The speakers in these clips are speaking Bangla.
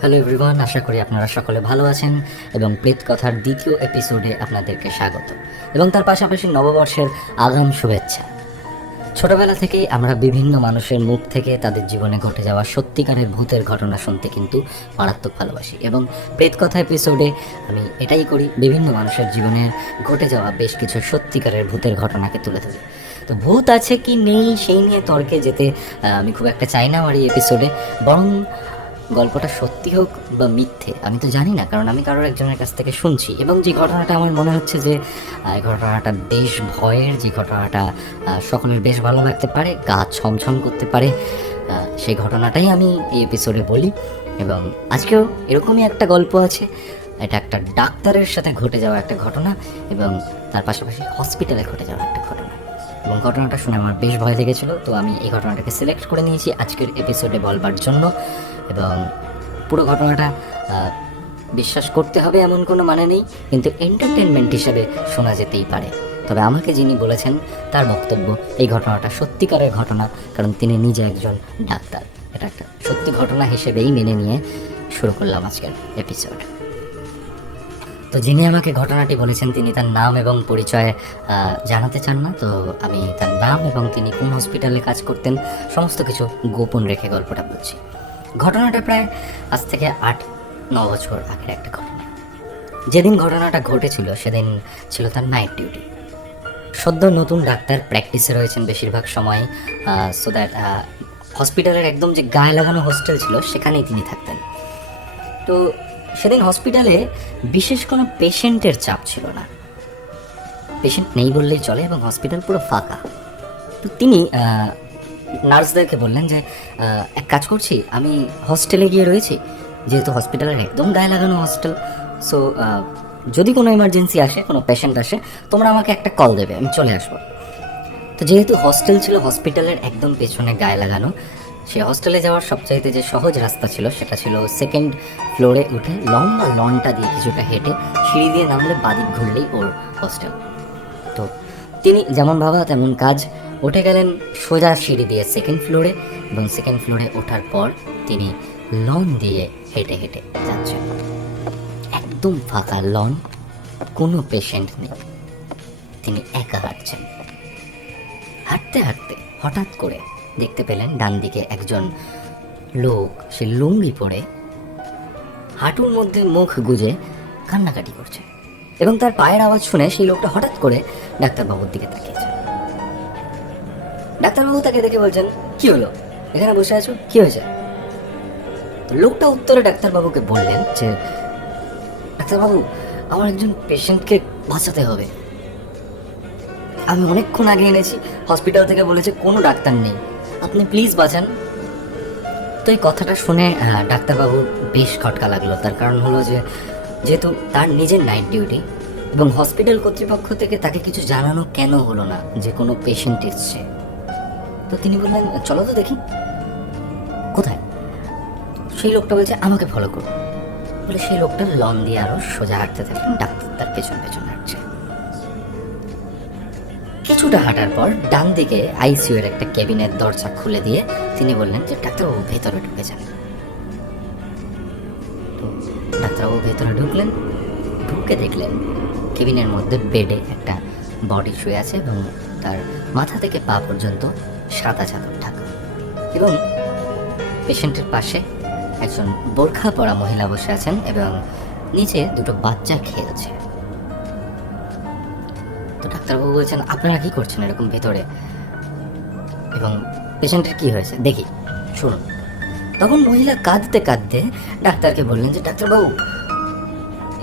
হ্যালো এভরিওয়ান, আশা করি আপনারা সকলে ভালো আছেন এবং প্রেত কথার দ্বিতীয় এপিসোডে আপনাদেরকে স্বাগত এবং তার পাশাপাশি নববর্ষের আগাম শুভেচ্ছা। ছোটবেলা থেকেই আমরা বিভিন্ন মানুষের মুখ থেকে তাদের জীবনে ঘটে যাওয়া সত্যিকারের ভূতের ঘটনা শুনতে কিন্তু মারাত্মক ভালোবাসি এবং প্রেত কথা এপিসোডে আমি এটাই করি, বিভিন্ন মানুষের জীবনে ঘটে যাওয়া বেশ কিছু সত্যিকারের ভূতের ঘটনাকে তুলে ধরি। তো ভূত আছে কি নেই সেই নিয়ে তর্কে যেতে আমি খুব একটা চাই না আমার এই এপিসোডে, বরং গল্পটা সত্যি হোক বা মিথ্যে আমি তো জানি না, কারণ আমি কারোর একজনের কাছ থেকে শুনছি এবং যে ঘটনাটা আমার মনে হচ্ছে যে এই ঘটনাটা বেশ ভয়ের, যে ঘটনাটা সকলের বেশ ভালো লাগতে পারে, গা ছমছম করতে পারে, সেই ঘটনাটাই আমি এই এপিসোডে বলি। এবং আজকেও এরকমই একটা গল্প আছে। এটা একটা ডাক্তারের সাথে ঘটে যাওয়া একটা ঘটনা এবং তার পাশাপাশি হসপিটালে ঘটে যাওয়া একটা ঘটনা, এবং ঘটনাটা শুনে আমার বেশ ভয় লেগেছিল। তো আমি এই ঘটনাটাকে সিলেক্ট করে নিয়েছি আজকের এপিসোডে বলবার জন্য। এবং পুরো ঘটনাটা বিশ্বাস করতে হবে এমন কোনো মানে নেই, কিন্তু এন্টারটেনমেন্ট হিসেবে শোনা যেতেই পারে। তবে আমাকে যিনি বলেছেন তার বক্তব্য এই ঘটনাটা সত্যিকারের ঘটনা, কারণ তিনি নিজে একজন ডাক্তার। এটা একটা সত্যি ঘটনা হিসেবেই মেনে নিয়ে শুরু করলাম আজকের এপিসোড। তো যিনি আমাকে ঘটনাটি বলেছেন তিনি তার নাম এবং পরিচয় জানাতে চান না, তো আমি তার নাম এবং তিনি কোন হসপিটালে কাজ করতেন সমস্ত কিছু গোপন রেখে গল্পটা বলছি। ঘটনাটা প্রায় আজ থেকে 8-9 বছর আগের একটা ঘটনা। যেদিন ঘটনাটা ঘটেছিল সেদিন ছিল তার নাইট ডিউটি। সদ্য নতুন ডাক্তার প্র্যাকটিসে রয়েছেন বেশিরভাগ সময়, সো দ্যাট হসপিটালের একদম যে গায়ে লাগানো হোস্টেল ছিল সেখানেই তিনি থাকতেন। তো সেদিন হসপিটালে বিশেষ কোনো পেশেন্টের চাপ ছিল না, পেশেন্ট নেই বললেই চলে এবং হসপিটাল পুরো ফাঁকা। তো তিনি নার্সদেরকে বললেন যে এক কাজ করছি, আমি হস্টেলে গিয়ে রয়েছি, যেহেতু হসপিটালের একদম গায়ে লাগানো হস্টেল, সো যদি কোনো এমার্জেন্সি আসে, কোনো পেশেন্ট আসে, তোমরা আমাকে একটা কল দেবে, আমি চলে আসবো। তো যেহেতু হস্টেল ছিল হসপিটালের একদম পেছনে গায়ে লাগানো, সে হস্টেলে যাওয়ার সবচাইতে যে সহজ রাস্তা ছিল সেটা ছিল সেকেন্ড ফ্লোরে উঠে লম্বা লনটা দিয়ে কিছুটা হেঁটে সিঁড়ি দিয়ে নামলে বাদিক ঘুরলেই ওর হস্টেল। তো তিনি যেমন ভাবা তেমন কাজ, উঠে গেলেন সোজা সিঁড়ি দিয়ে সেকেন্ড ফ্লোরে, এবং সেকেন্ড ফ্লোরে ওঠার পর তিনি লন দিয়ে হেঁটে হেঁটে যাচ্ছেন। একদম ফাঁকা লন, কোনো পেশেন্ট নেই, তিনি একা হাঁটছেন। হাঁটতে হাঁটতে হঠাৎ করে দেখতে পেলেন ডান দিকে একজন লোক, সে লুঙ্গি পরে হাঁটুর মধ্যে মুখ গুজে কান্নাকাটি করছে, এবং তার পায়ের আওয়াজ শুনে সেই লোকটা হঠাৎ করে ডাক্তারবাবুর দিকে তাকিয়েছে। ডাক্তারবাবু তাকে দেখে বলছেন, কি হলো, এখানে বসে আছো, কি হয়েছে? তো লোকটা উত্তরে ডাক্তারবাবুকে বললেন যে, ডাক্তারবাবু, আমার একজন পেশেন্টকে বাঁচাতে হবে, আমি অনেকক্ষণ আগে এনেছি, হসপিটাল থেকে বলেছে কোনো ডাক্তার নেই, আপনি প্লিজ বাঁচান। তো এই কথাটা শুনে ডাক্তারবাবুর বেশ খটকা লাগলো। তার কারণ হলো যে যেহেতু তার নিজের নাইট ডিউটি এবং হসপিটাল কর্তৃপক্ষ থেকে তাকে কিছু জানানো কেন হলো না যে কোনো পেশেন্ট এসছে। তো তিনি বললেন, চলো তো দেখি কোথায়। সেই লোকটা বলছে, আমাকে ফলো করুন বলে সেই লোকটা লন দিয়ে আরো সোজা হাঁটতে থাকলেন, ডাক্তার তার পেছন পেছন হাঁটছে। কিছুটা হাঁটার পর ডান দিকে আইসিইউ এর একটা কেবিনের দরজা খুলে দিয়ে তিনি বললেন যে, ডাক্তারবাবু ভেতরে ঢুকে যান। তো ডাক্তারবাবু ভেতরে ঢুকলেন, ঢুকে দেখলেন কেবিনের মধ্যে বেডে একটা বডি শুয়ে আছে এবং তার মাথা থেকে পা পর্যন্ত সাদা চাদর ঢাকা, এবং পেশেন্টের পাশে একজন বোরখা পরা মহিলা বসে আছেন এবং নিচে দুটো বাচ্চা খেলছে। তো ডাক্তারবাবু বলছেন, আপনারা কি করছেন এরকম ভেতরে, এবং পেশেন্টের কি হয়েছে দেখি, শুনুন। তখন মহিলা কাঁদতে কাঁদতে ডাক্তারকে বললেন যে, ডাক্তারবাবু,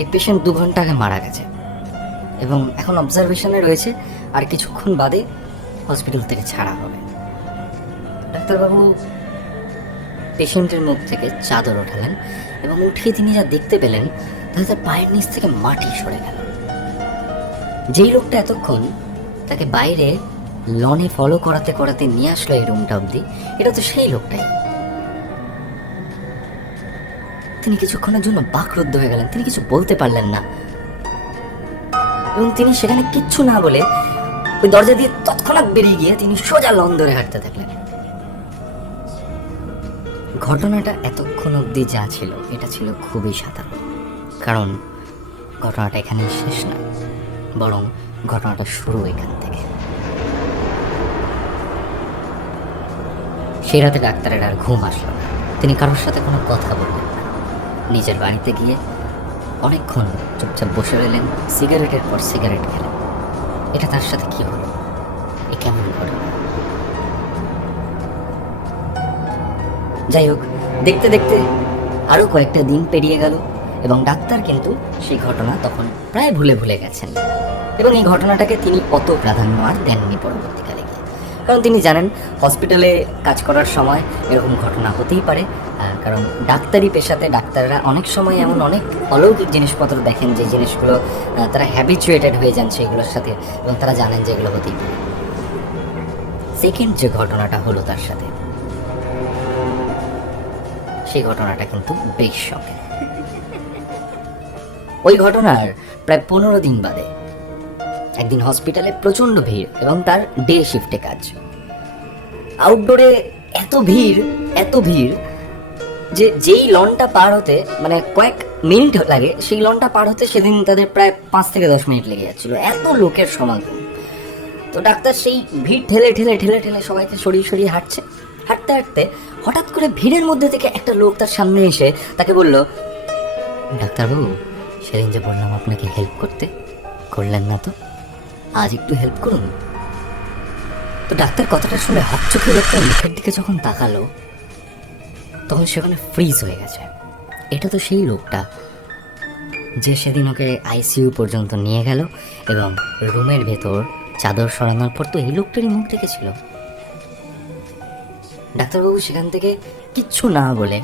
এই পেশেন্ট 2 ঘন্টা আগে মারা গেছে এবং এখন অবজারভেশনে রয়েছে, আর কিছুক্ষণ বাদে হসপিটাল থেকে ছাড়া হবে। ডাক্তারবাবু পেশেন্টের মুখ থেকে চাদর ওঠালেন এবং উঠিয়ে তিনি যা দেখতে পেলেন তাহলে তার পায়ের নিচ থেকে মাটি সরে গেল। যেই লোকটা এতক্ষণ তাকে বাইরে লনে ফলো করাতে করাতে নিয়ে আসলো এই রুমটা অবধি, এটা তো সেই লোকটাই। তিনি কিছুক্ষণের জন্য বাকরুদ্ধ হয়ে গেলেন, তিনি কিছু বলতে পারলেন না এবং তিনি সেখানে কিচ্ছু না বলে ওই দরজা দিয়ে তৎক্ষণাৎ বেরিয়ে গিয়ে তিনি সোজা লন ধরে হাঁটতে থাকলেন। ঘটনাটা এতক্ষণ এতক্ষণ অবধি যা ছিল এটা ছিল খুবই সাধারণ, কারণ ঘটনাটা এখানে শেষ না, বরং ঘটনাটা শুরু এখান থেকে। সেই রাতে ডাক্তারের আর ঘুম আসলো না। তিনি কারোর সাথে কোনো কথা বললেন না। নিজের বাড়িতে গিয়ে অনেকক্ষণ চুপচাপ বসে রইলেন, সিগারেটের পর সিগারেট খেলেন। এটা তার সাথে কি হলো? এ কেমন ঘটনা? যাই হোক, দেখতে দেখতে আরো কয়েকটা দিন পেরিয়ে গেল এবং ডাক্তার কিন্তু সেই ঘটনা তখন প্রায় ভুলে গেছেন এবং এই ঘটনাটাকে তিনি অত প্রাধান্য আর দেননি পরবর্তীকালে গিয়ে। কারণ তিনি জানেন হসপিটালে কাজ করার সময় এরকম ঘটনা হতেই পারে, কারণ ডাক্তারি পেশাতে ডাক্তাররা অনেক সময় এমন অনেক অলৌকিক জিনিসপত্র দেখেন যে জিনিসগুলো তারা হ্যাবিচুয়েটেড হয়ে যান সেইগুলোর সাথে, এবং তারা জানেন যে এগুলো হতেই পারে। সেকেন্ড যে ঘটনাটা হলো তার সাথে, সেই ঘটনাটা কিন্তু বেশ শখের। ওই ঘটনার প্রায় 15 দিন বাদে একদিন হসপিটালে প্রচন্ড ভিড় এবং তার ডে শিফটে কাজ। আউটডোরে এত ভিড় যে যেই লনটা পার হতে মানে কয়েক মিনিট লাগে, সেই লনটা পার হতে সেদিন তাদের প্রায় 5 থেকে 10 মিনিট লেগে যাচ্ছিল, এত লোকের সমাগম। তো ডাক্তার সেই ভিড় ঠেলে সবাইকে সরিয়ে হাঁটতে হাঁটতে হঠাৎ করে ভিড়ের মধ্যে থেকে একটা লোক তার সামনে এসে তাকে বলল, ডাক্তারবাবু, সেদিন যে বললাম আপনাকে হেল্প করতে, করলেন না তো, আজ একটু হেল্প করুন। তো ডাক্তার কথাটা শুনে হকচকে লোকটার মুখের দিকে যখন তাকালো, তখন সেখানে ফ্রিজ হয়ে গেছে। এটা তো সেই লোকটা যে সেদিন ওকে আইসিইউ পর্যন্ত নিয়ে গেল এবং রুমের ভেতর চাদর সরানোর পর তো এই লোকটারই মুখ দেখেছিল। ডাক্তারবাবু সেখান থেকে কিচ্ছু না বলে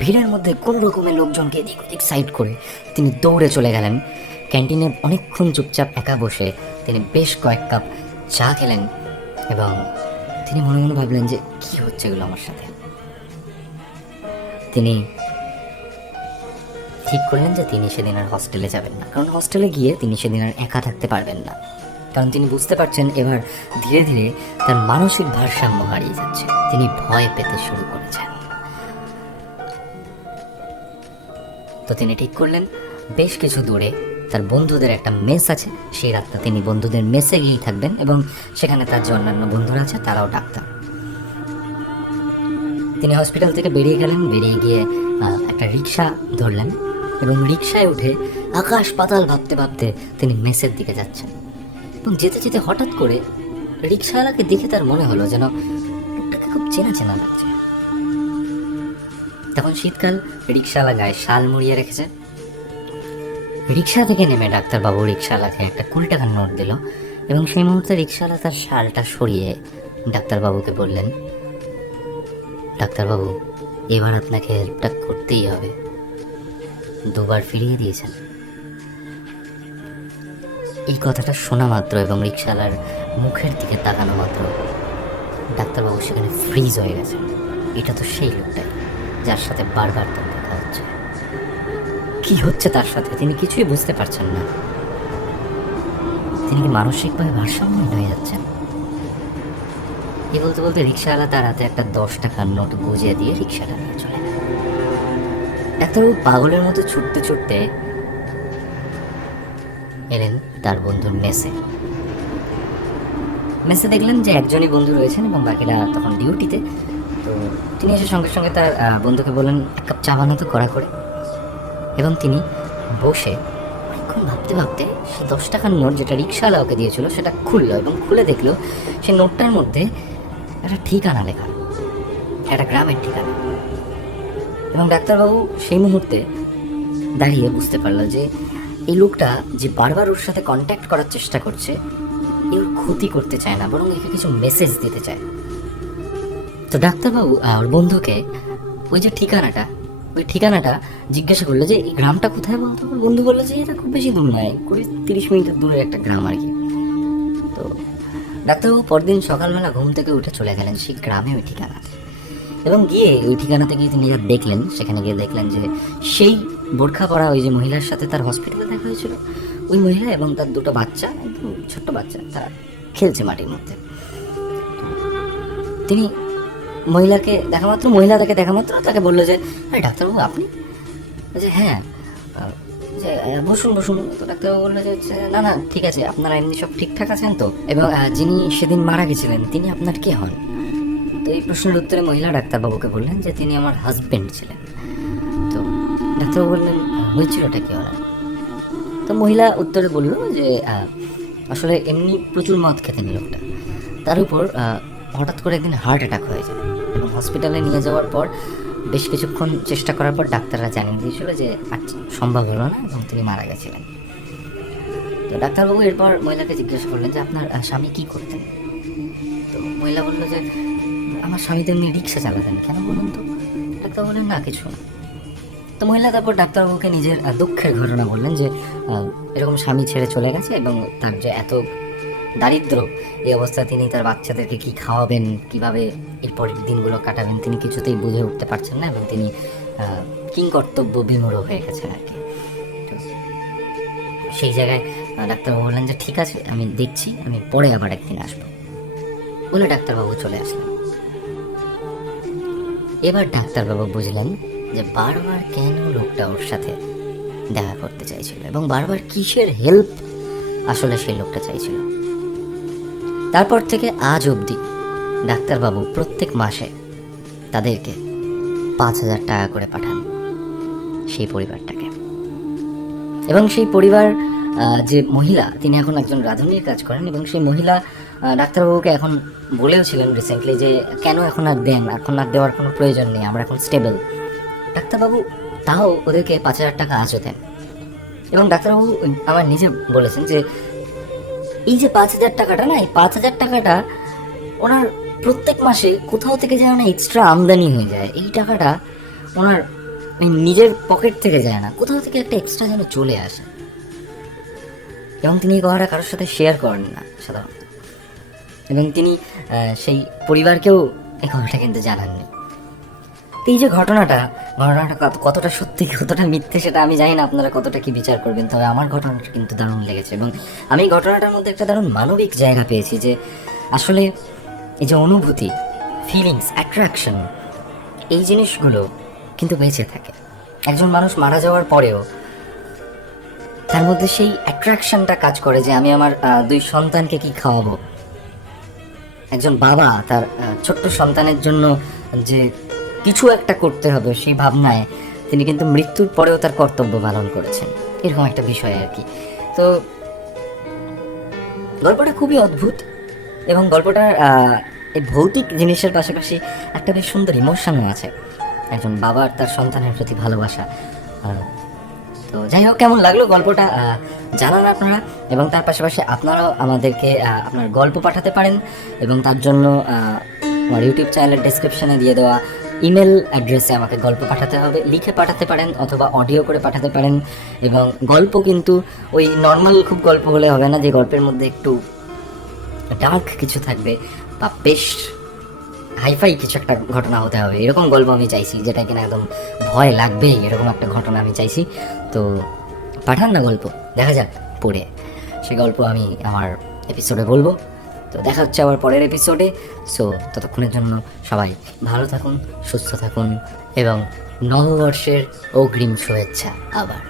ভিড়ের মধ্যে কোন রকমের লোকজনকে এদিক ওদিক সাইড করে তিনি দৌড়ে চলে গেলেন ক্যান্টিনে। অনেকক্ষণ চুপচাপ একা বসে তিনি বেশ কয়েক কাপ চা খেলেন এবং তিনি মনে মনে ভাবলেন যে কি হচ্ছে এগুলো আমার সাথে। তিনি ঠিক করলেন যে তিনি সেদিন আর হস্টেলে যাবেন না, কারণ হস্টেলে গিয়ে তিনি সেদিন আর একা থাকতে পারবেন না, কারণ তিনি বুঝতে পারছেন এবার ধীরে ধীরে তার মানসিক ভারসাম্য হারিয়ে যাচ্ছে। তিনি ভয় পেতে শুরু করেছেন। তো তিনি ঠিক করলেন বেশ কিছু দূরে তার বন্ধুদের একটা মেস আছে, সেই রাতটা তিনি বন্ধুদের মেসে গিয়েই থাকবেন এবং সেখানে তার যে অন্যান্য বন্ধুরা আছে তারাও ডাক্তার। তিনি হসপিটাল থেকে বেরিয়ে গেলেন, বেরিয়ে গিয়ে একটা রিক্সা ধরলেন এবং রিক্সায় উঠে আকাশ পাতাল ভাবতে তিনি মেসের দিকে যাচ্ছেন এবং যেতে হঠাৎ করে রিক্সাওয়ালাকে দেখে তার মনে হলো যেন লোকটাকে খুব চেনা লাগছে। তখন শীতকাল, রিক্সাওয়ালা গায়ে শাল মুড়িয়ে রেখেছে। রিক্সা থেকে নেমে ডাক্তারবাবু রিক্সাওয়ালাকে একটা 20 টাকার নোট দিল এবং সেই মুহূর্তে রিক্সাওয়ালা তার শালটা সরিয়ে ডাক্তারবাবুকে বললেন, ডাক্তারবাবু, এবার আপনাকে হেল্পটা করতেই হবে। 2 বার ফিরিয়ে দিয়েছেন। এই কথাটা শোনা মাত্র এবং রিক্সাওয়ালার মুখের দিকে তাকানো মাত্র ডাক্তারবাবু সেখানে ফ্রিজ হয়ে গেছে। এটা তো সেই লোকটাই যার সাথে বারবার তার দেখা হচ্ছে। কি হচ্ছে তার সাথে তিনি কিছুই বুঝতে পারছেন না। তিনি কি মানসিকভাবে ভারসাম্যহীন হয়ে যাচ্ছেন? এই বলতে রিক্সাওয়ালা তার হাতে একটা 10 টাকার নোট গুজিয়ে দিয়ে রিক্সাটা নিয়ে চলে গেল। ডাক্তারবাবু পাগলের মতো ছুটতে এলেন তার বন্ধুর মেসে দেখলেন যে একজনই বন্ধু রয়েছেন এবং বাকিরা তখন ডিউটিতে। তো তিনি এসে সঙ্গে সঙ্গে তার বন্ধুকে বললেন, 1 কাপ চা বানাতো কড়া করে। এবং তিনি বসে অনেকক্ষণ ভাবতে সে 10 টাকার নোট যেটা রিক্সাওয়ালা ওকে দিয়েছিল সেটা খুললো এবং খুলে দেখলো সে নোটটার মধ্যে একটা ঠিকানা লেখা, একটা গ্রামের ঠিকানা। এবং ডাক্তারবাবু সেই মুহূর্তে দাঁড়িয়ে বুঝতে পারলো যে এই লোকটা যে বারবার ওর সাথে কন্ট্যাক্ট করার চেষ্টা করছে, ওর ক্ষতি করতে চায় না, বরং একে কিছু মেসেজ দিতে চায়। তো ডাক্তারবাবু ওর বন্ধুকে ওই ঠিকানাটা জিজ্ঞাসা করলো যে এই গ্রামটা কোথায় বলতো। বন্ধু বললো যে এটা খুব বেশি দূর নয়, 20-30 মিনিটের দূরের একটা গ্রাম আর কি। তো ডাক্তারবাবু পরদিন সকালবেলা ঘুম থেকে উঠে চলে গেলেন সেই গ্রামে ওই ঠিকানাতে এবং গিয়ে ওই ঠিকানাতে গিয়ে তিনি দেখলেন, সেখানে গিয়ে দেখলেন যে সেই বোরখা পরা ওই যে মহিলার সাথে তার হসপিটালে দেখা হয়েছিল, ওই মহিলা এবং তার 2টো বাচ্চা, একদম ছোট্ট বাচ্চা, তারা খেলছে মাটির মধ্যে। তিনি মহিলা তাকে দেখা মাত্র তাকে বললো যে আরে ডাক্তারবাবু আপনি? যে হ্যাঁ। যে বসুন বসুন। তো ডাক্তারবাবু বললো যে না না ঠিক আছে, আপনারা এমনি সব ঠিকঠাক আছেন তো? এবং যিনি সেদিন মারা গেছিলেন তিনি আপনার কে হন? তো এই প্রশ্নের উত্তরে মহিলা ডাক্তারবাবুকে বললেন যে তিনি আমার হাজবেন্ড ছিলেন। তো ডাক্তারবাবু বললেন হয়েছিলটা কি ওনার? তো মহিলা উত্তরে বলল যে আসলে এমনি প্রচুর মদ খেতেন লোকটা, তার উপর হঠাৎ করে একদিন হার্ট অ্যাটাক হয়ে যায় এবং হসপিটালে নিয়ে যাওয়ার পর বেশ কিছুক্ষণ চেষ্টা করার পর ডাক্তাররা জানিয়ে দিয়েছিল যে আর সম্ভব হলো না এবং তিনি মারা গেছিলেন। তো ডাক্তারবাবু এরপর মহিলাকে জিজ্ঞাসা করলেন যে আপনার স্বামী কী করতেন? তো মহিলা বললো যে আমার স্বামী তো এমনি রিক্সা চালাতেন। কেন বলুন তো? ডাক্তার বললেন না কিছু না। তো মহিলা তারপর ডাক্তারবাবুকে নিজের দুঃখের ঘটনা বললেন যে এরকম স্বামী ছেড়ে চলে গেছে এবং তার যে এত দারিদ্র, এই অবস্থায় তিনি তার বাচ্চাদেরকে কি খাওয়াবেন, কিভাবে এরপরের দিনগুলো কাটাবেন তিনি কিছুতেই বুঝে উঠতে পারছেন না এবং তিনি কিংকর্তব্য বিমূঢ় হয়ে গেছেন আর কি। তো সেই জায়গায় ডাক্তারবাবু বললেন যে ঠিক আছে আমি দেখছি, আমি পরে আবার একদিন আসবো বলে ডাক্তারবাবু চলে আসলেন। এবার ডাক্তারবাবু বুঝলেন যে বারবার কেন লোকটা ওর সাথে দেখা করতে চাইছিল এবং বারবার কিসের হেল্প আসলে সেই লোকটা চাইছিল। তারপর থেকে আজ অবধি ডাক্তারবাবু প্রত্যেক মাসে তাদেরকে 5,000 টাকা করে পাঠান সেই পরিবারটাকে। এবং সেই পরিবার যে মহিলা তিনি এখন একজন রাঁধুনির কাজ করেন এবং সেই মহিলা ডাক্তারবাবুকে এখন বলেওছিলেন রিসেন্টলি যে কেন এখন আর দেন, এখন আর দেওয়ার কোনো প্রয়োজন নেই, আমরা এখন স্টেবল। ডাক্তারবাবু তাও ওদেরকে 5,000 টাকা আজও দেন। এবং ডাক্তারবাবু আমার নিজে বলেছেন যে এই যে 5,000 টাকাটা না, এই 5,000 টাকাটা ওনার প্রত্যেক মাসে কোথাও থেকে যেন না এক্সট্রা আমদানি হয়ে যায়। এই টাকাটা ওনার নিজের পকেট থেকে যায় না, কোথাও থেকে একটা এক্সট্রা যেন চলে আসে। এবং তিনি এই কথাটা কারোর সাথে শেয়ার করেন না সাধারণত, এবং তিনি সেই পরিবারকেও এই কথাটা কিন্তু জানাননি। এই যে ঘটনাটা কতটা সত্যি কতটা মিথ্যে সেটা আমি জানি না আপনারা কতটা কি বিচার করবেন, তবে আমার ঘটনাটা কিন্তু দারুণ লেগেছে এবং আমি ঘটনাটার মধ্যে একটা দারুণ মানবিক জায়গা পেয়েছি যে আসলে এই যে অনুভূতি, ফিলিংস, অ্যাট্রাকশন, এই জিনিসগুলো কিন্তু বেঁচে থাকে। একজন মানুষ মারা যাওয়ার পরেও তার মধ্যে সেই অ্যাট্রাকশনটা কাজ করে যে আমি আমার 2 সন্তানকে কি খাওয়াবো। একজন বাবা তার ছোট্ট সন্তানের জন্য যে কিছু একটা করতে হবে সেই ভাবনায় তিনি কিন্তু মৃত্যুর পরেও তার কর্তব্য পালন করেছেন, এরকম একটা বিষয় আর কি। তো গল্পটা খুবই অদ্ভুত এবং গল্পটার এই ভৌতিক জিনিসের পাশাপাশি একটা বেশ সুন্দর ইমোশনও আছে, একজন বাবার তার সন্তানের প্রতি ভালোবাসা। তো যাই হোক, কেমন লাগলো গল্পটা জানান আপনারা, এবং তার পাশাপাশি আপনারাও আমাদেরকে আপনার গল্প পাঠাতে পারেন এবং তার জন্য আমার ইউটিউব চ্যানেলের ডেসক্রিপশনে দিয়ে দেওয়া ইমেল অ্যাড্রেসে আমাকে গল্প পাঠাতে হবে। লিখে পাঠাতে পারেন অথবা অডিও করে পাঠাতে পারেন। এবং গল্প কিন্তু ওই নর্মাল খুব গল্প হলে হবে না, যে গল্পের মধ্যে একটু ডার্ক কিছু থাকবে বা বেশ হাইফাই কিছু একটা ঘটনা হতে হবে, এরকম গল্প আমি চাইছি, যেটা কিনা একদম ভয় লাগবেই, এরকম একটা ঘটনা আমি চাইছি। তো পাঠান না গল্প, দেখা যাক পড়ে সে গল্প আমি আমার এপিসোডে বলবো। তো দেখা হচ্ছে আবার পরের এপিসোডে। সো ততক্ষণের জন্য সবাই ভালো থাকুন, সুস্থ থাকুন এবং নববর্ষের অগ্রিম শুভেচ্ছা আবার।